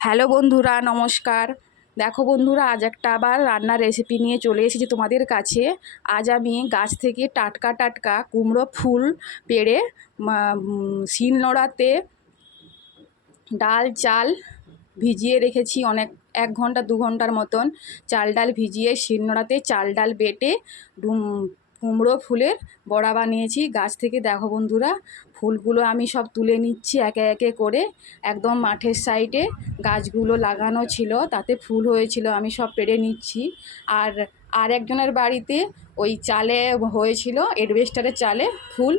Hello বন্ধুরা, নমস্কার। দেখো বন্ধুরা, আজ একটা আবার রান্নার রেসিপি নিয়ে চলে এসেছি তোমাদের কাছে। আজ আমি গাছ থেকে টাটকা টাটকা কুমড়ো ফুল পেড়ে শিলনোড়াতে ডাল চাল ভিজিয়ে রেখেছি অনেক 1 ঘন্টা 2 ঘন্টার মতন। চাল ডাল ভিজিয়ে শিলনোড়াতে চাল ডাল বেটে কুমড়ো ফুলের বড়া বানিয়েছি গাছ থেকে। দেখো বন্ধুরা, ফুলগুলো আমি সব তুলে নিচ্ছি একে একে করে। একদম মাঠের সাইডে গাছগুলো লাগানো ছিল, তাতে ফুল হয়েছিল, আমি সব পেড়ে নিচ্ছি। আর একজনের বাড়িতে ওই চালে হয়েছিল, এডবেস্টারের চালে ফুল,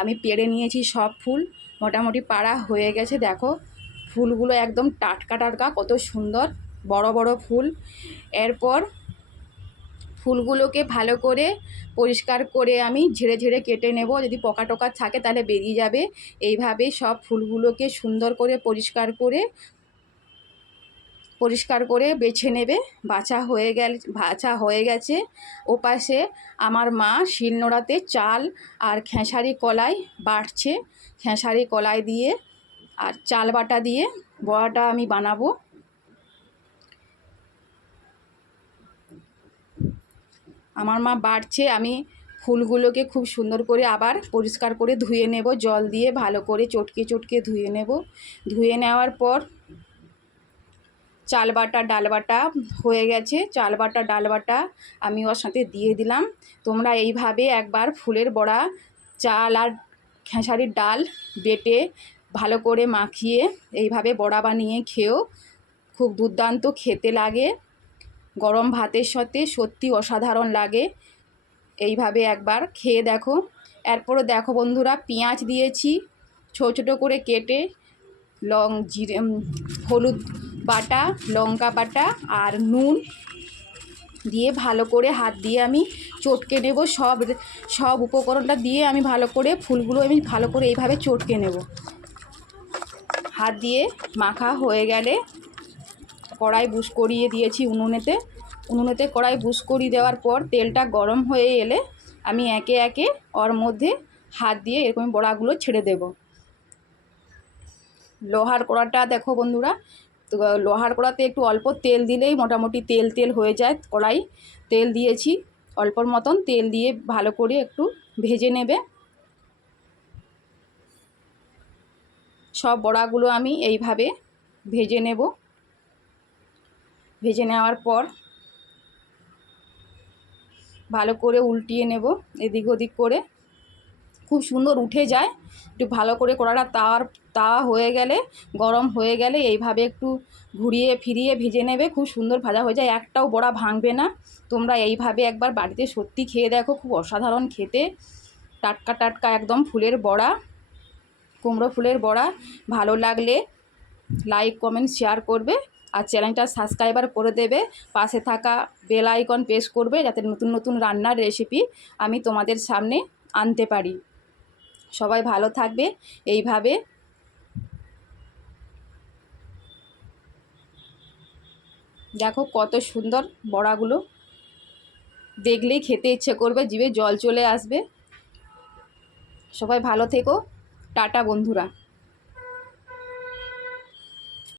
আমি পেড়ে নিয়েছি সব ফুল। মোটামুটি পাড়া হয়ে গেছে। দেখো ফুলগুলো একদম টাটকা টাটকা, কত সুন্দর বড় বড় ফুল। এরপর ফুলগুলোকে ভালো করে পরিষ্কার করে আমি ঝেড়ে ঝেড়ে কেটে নেব, যদি পোকা টোকা থাকে তাহলে বেরিয়ে যাবে। এইভাবে সব ফুলগুলোকে সুন্দর করে পরিষ্কার করে বেছে নেবে। বাছা হয়ে গেছে। ওপাশে আমার মা শিলনোড়াতে চাল আর খেসারি কলাই বাটছে। খেসারি কলাই দিয়ে আর চাল বাটা দিয়ে বড়াটা আমি বানাবো। আমার মা বাটছে, আমি ফুলগুলোকে খুব সুন্দর করে আবার পরিষ্কার করে ধুয়ে নেব, জল দিয়ে ভালো করে চটকে চটকে ধুয়ে নেব। ধুয়ে নেওয়ার পর চাল বাটা ডাল বাটা হয়ে গেছে। চাল বাটা ডাল বাটা আমি ওর সাথে দিয়ে দিলাম। তোমরা এইভাবে একবার ফুলের বড়া চাল আর খেসারির ডাল বেটে ভালো করে মাখিয়ে এইভাবে বড়া বানিয়ে খেও, খুব দুর্দান্ত খেতে লাগে। গরম ভাতের সাথে সত্যি অসাধারণ লাগে। এইভাবে একবার খেয়ে দেখো। এরপরে দেখো বন্ধুরা, পেঁয়াজ দিয়েছি ছোটো ছোটো করে কেটে, জিরে হলুদ বাটা, লঙ্কা বাটা আর নুন দিয়ে ভালো করে হাত দিয়ে আমি চটকে নেব। সব উপকরণটা দিয়ে আমি ভালো করে ফুলগুলো আমি ভালো করে এইভাবে চটকে নেব। হাত দিয়ে মাখা হয়ে গেলে কড়াই বুস করিয়ে দিয়েছি উনুনেতে কড়াই বুস করিয়ে দেওয়ার পর তেলটা গরম হয়ে এলে আমি একে একে ওর মধ্যে হাত দিয়ে এরকম বড়াগুলো ছেড়ে দেব। লোহার কড়াটা দেখো বন্ধুরা, তো লোহার কড়াতে একটু অল্প তেল দিলেই মোটামুটি তেল হয়ে যায়। কড়াই তেল দিয়েছি, অল্পর মতন তেল দিয়ে ভালো করে একটু ভেজে নেবে। সব বড়াগুলো আমি এইভাবে ভেজে নেব। ভেজে নেওয়ার পর ভালো করে উল্টিয়ে নেব, এদিক ওদিক করে খুব সুন্দর উঠে যায়। একটু ভালো করে কড়াটা তাওয়া হয়ে গেলে, গরম হয়ে গেলে এইভাবে একটু ঘুরিয়ে ফিরিয়ে ভেজে নেবে, খুব সুন্দর ভাজা হয়ে যায়, একটাও বড়া ভাঙবে না। তোমরা এইভাবে একবার বাড়িতে সত্যি খেয়ে দেখো, খুব অসাধারণ খেতে। টাটকা টাটকা একদম ফুলের বড়া, কুমড়ো ফুলের বড়া। ভালো লাগলে লাইক কমেন্ট শেয়ার করবে আর চ্যানেলটা সাবস্ক্রাইবার করে দেবে। পাশে থাকা বেল আইকন প্রেস করবে, যাতে নতুন নতুন রান্নার রেসিপি আমি তোমাদের সামনে আনতে পারি। সবাই ভালো থাকবে। এইভাবে দেখো কত সুন্দর বড়াগুলো, দেখলেই খেতে ইচ্ছে করবে, জিভে জল চলে আসবে। সবাই ভালো থেকো। টাটা বন্ধুরা।